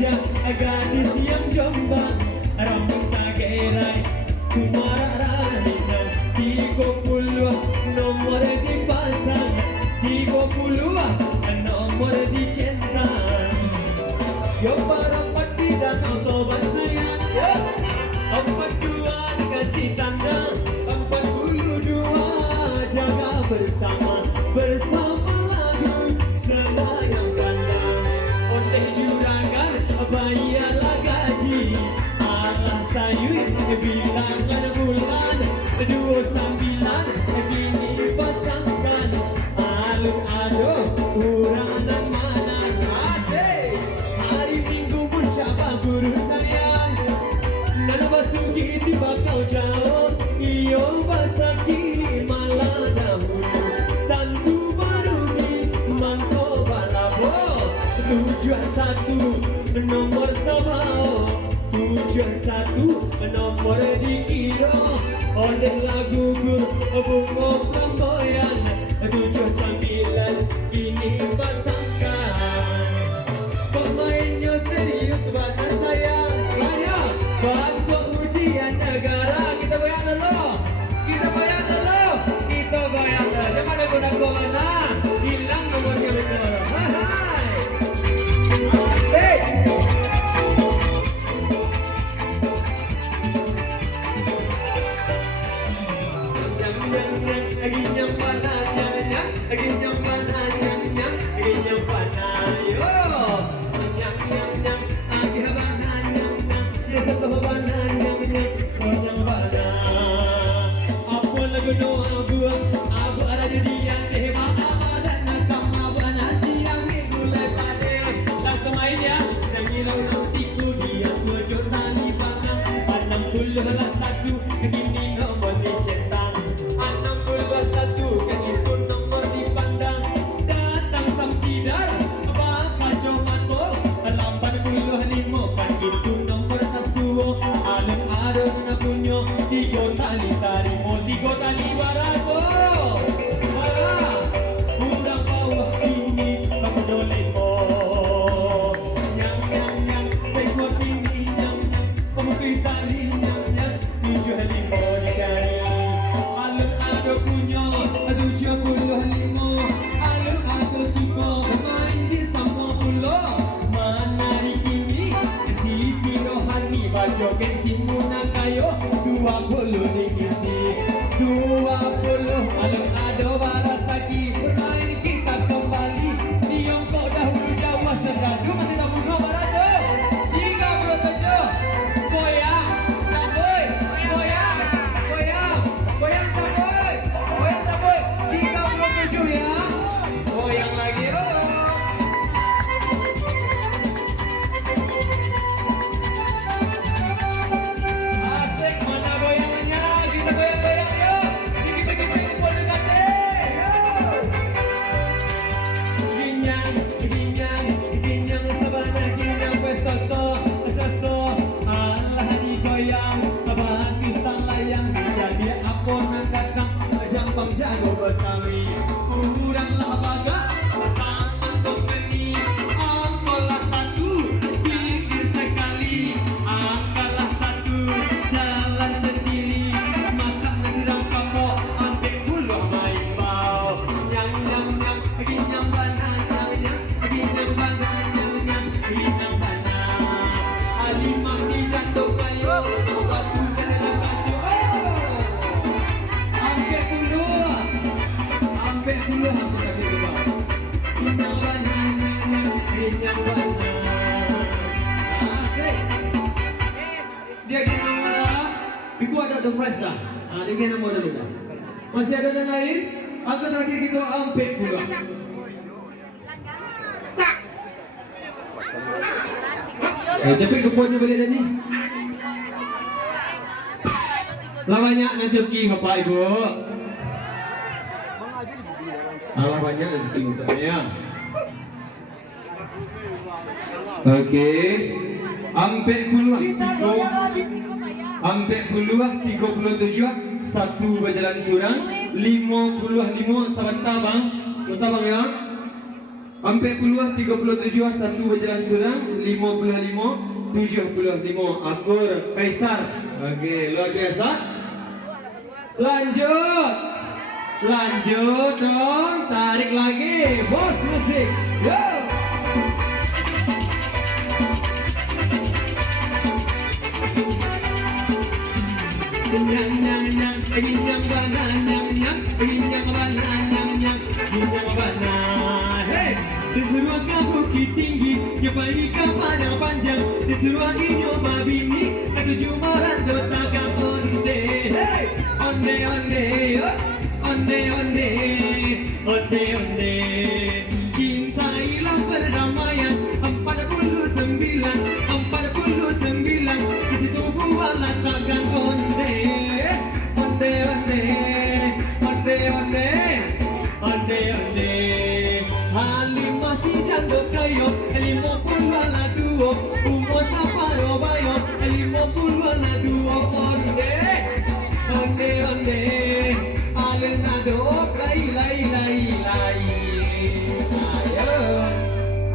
wajah gadis yang jombang, rambut tagerai, sumara ralina, 30 nomor dipasang, 30 nomor dicentak. Yo para pati dan otobat sayang, 42 kasih tanda, 42 jaga bersama, bersama lagu selayang ganda. Oleh juragan bayarlah gaji, alah sayur bilangan bulan 29 kini pasangkan, alun-alun uranan mana asik. Hari Minggu pun siapa guru sayang, nana basuki di bakal jauh, iyo basa kini malah dahulu, tantu baru di mangko balabo. Tujuan 1 nomor tabao, tujuan 1 nomor dikira, oleh lagu bunga flamboyan, tujuan 9 kini pasangkan. Pemainnya serius banget sayang, banyak bangkok ujian negara. Kita bayar dulu, kita bayar dulu, kita bayar dulu. Jangan ada guna-guna, hilang nomornya betul. Hai. Asik. Lagi nyampan anyanya, lagi nyampan anyanya, lagi nyampan ayo. Nyam nyam nyam, lagi habang anyanya, desa sahabat anyanya, nyam bana. Apa lagu no abu ada di dia, heba abadan nakam abu nasi yang mulai pade. Langsung main ya, dan ngilau tipu dia tujuh tali panang, 61 kini nomor dicetak. 61 kan itu nomor dipandang, datang samsidar bapak comato, 85 kan itu nomor tasuo, alun-alun na punyo, 3 tali tarimo, 3 tali barato. Undang bawah ini pagdolin mo, nyam nyam nyam, sa ikot ini nyam nyam, pamukoy tali nyam nyam, 7 limo di kari. Alun-alun punyo, 75, alun-alun suko, bermain di 10. Manari kini, si rohani, bajokin si muna kayo, 20 dikisi, 20. Alun-alun barasaki, bermain kita kembali, Tiongkok dahulu Jawa segadu, masih tak bunuh barato, 37. Goyang, caboy, goyang, goyang, goyang caboy, goyang caboy, 37 ya, goyang lagi oh. Asik, mana goyangannya, kita goyang-goyang yuk, dikit-dikit pun dekat yuk. Ginyang, ginyang, ginyang sabana, ginyang pesoso, pesoso, alah digoyang, bahan pisang layang, jadi apa nak datang, jambang jago betawi, kuranglah baga, pasangan kompeni, angkolah 1, pikir sekali, angkalah 1, jalan sendiri, masak nasi rangkapok, antek bulu main bau, nyam nyam nyam, ginyang bana, nyam nyam, ginyang bana, nyam nyam, ginyang bana, alimah tidak tokayo, batu jalan kacau, sampai puluh hampir kasih coba. Ginyang bana, ginyang bana, asik. Dia gini nomor, Biku ada presa. Dia gini nomor dulu dah. Masih ada yang lain? Angka terakhir kita hampir puluh. Cepet kupon balik tadi. Lawannya rezeki Bapak Ibu. Lawannya rezeki Bapak ya. Oke. Ampe puluh 37 satu berjalan surang 55 sebentar bang ya Sampai puluhan 37 satu berjalan sudah 55 75 akur Kaisar. Oke, luar biasa. Lanjut dong, tarik lagi, bos musik. Yo. Nyang nyang nyang, nyang bana, nyang nyang, nyang bana, nyang nyang, nyang bana. Hey, disuruh ke bukit tinggi, nyobai ke padang panjang, disuruh nyoba bini, ketujuh malam dota kang onde. Hey, onde onde, onde onde, onde onde. Cintailah perdamaian 49, 49. Di situ buatlah takkan onde.